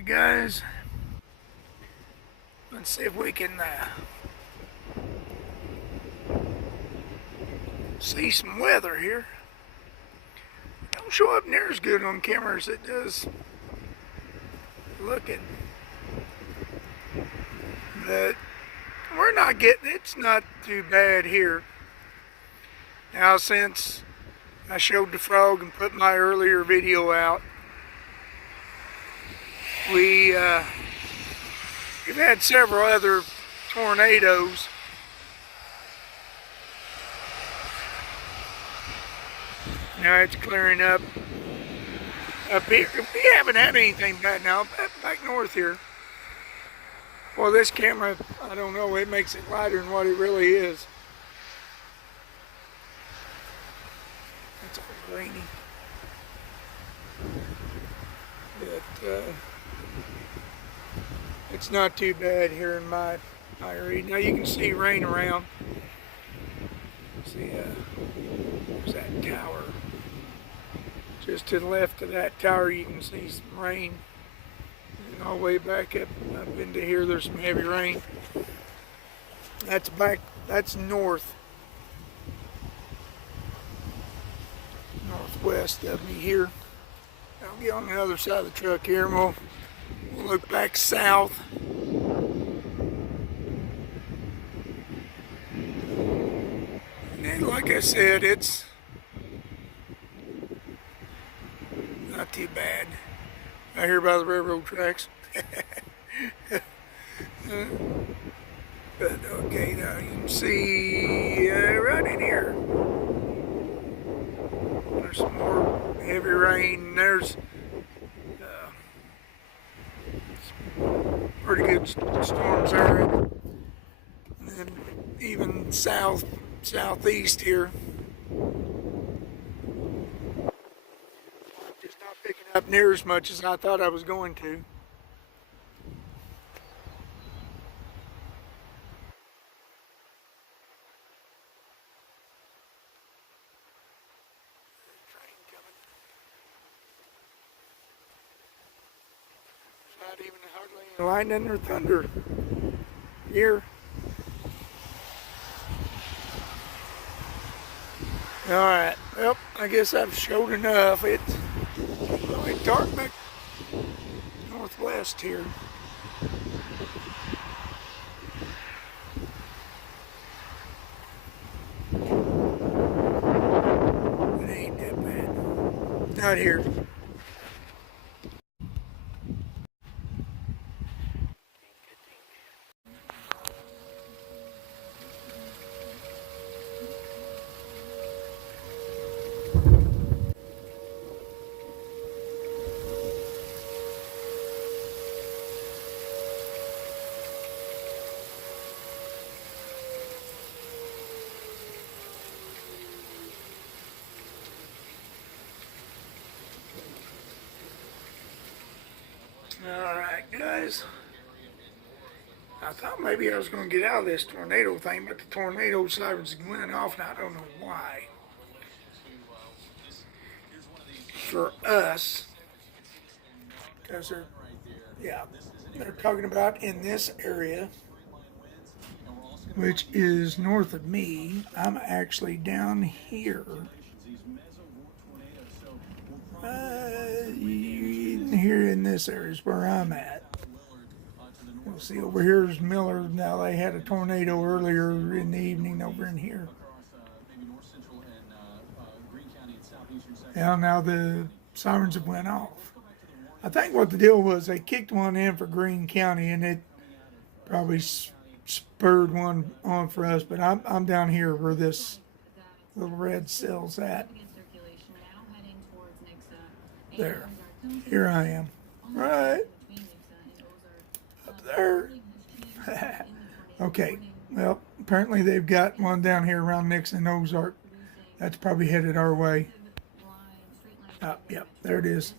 Alright guys, let's see if we can see some weather here. Don't show up near as good on camera as it does looking. But we're not getting, it's not too bad here. Now since I showed the frog and put my earlier video out, we've had several other tornadoes. Now it's clearing up here. We haven't had anything bad now, back north here. Well, this camera, I don't know, it makes it lighter than what it really is. It's all grainy. But it's not too bad here in my area. Now you can see rain around. See, there's that tower. Just to the left of that tower, you can see some rain. And all the way back up into here, there's some heavy rain. That's north. Northwest of me here. I'll be on the other side of the truck here and we'll look back south. And then, like I said, it's not too bad. Right here by the railroad tracks. But okay, now you can see right in here. There's some more heavy rain. There's some pretty good storms there. And then even southeast here. Just not picking up near as much as I thought I was going to. Not even hardly any lightning or thunder here. Alright, well, I guess I've showed enough. It's really dark back northwest here. It ain't that bad. Not here. Alright guys, I thought maybe I was going to get out of this tornado thing, but the tornado sirens went off and I don't know why. For us, because they're talking about in this area, which is north of me. I'm actually down here. Here in this area is where I'm at. You'll see over here is Miller. Now they had a tornado earlier in the evening over in here. Now the sirens have went off. I think what the deal was, they kicked one in for Greene County and it probably spurred one on for us, but I'm down here where this little red cell's at. There. Here I am. Right up there. Okay. Well, apparently they've got one down here around Nixon, Ozark. That's probably headed our way. Yep, there it is.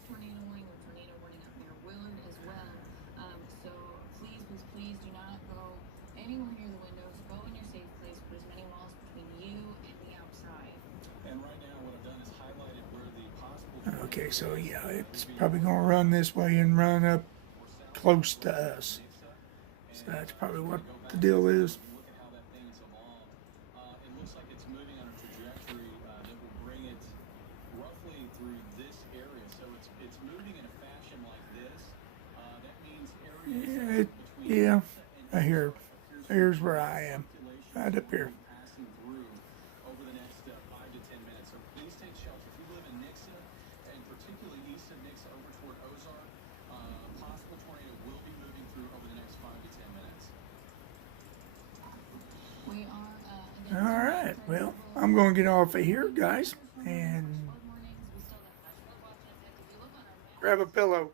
Okay, so yeah, it's probably going to run this way and run up close to us. So that's probably what the deal is. Look at how that thing has evolved. It looks like it's moving on a trajectory that will bring it roughly through this area. So it's moving in a fashion like this. That means areas between Yeah, Mesa and I hear. Ozark appears to Here's be where I am. circulation Right up here. passing through over the next 5 to 10 minutes. So please take shelter. If you live in Nixa, and particularly east of Nixa over toward Ozark, possible tornado will be moving through over the next 5 to 10 minutes. We are, All right. Well, I'm going to get off of here, guys, and mornings, we still got flash flood watch. In fact, if you look on our map, grab a pillow.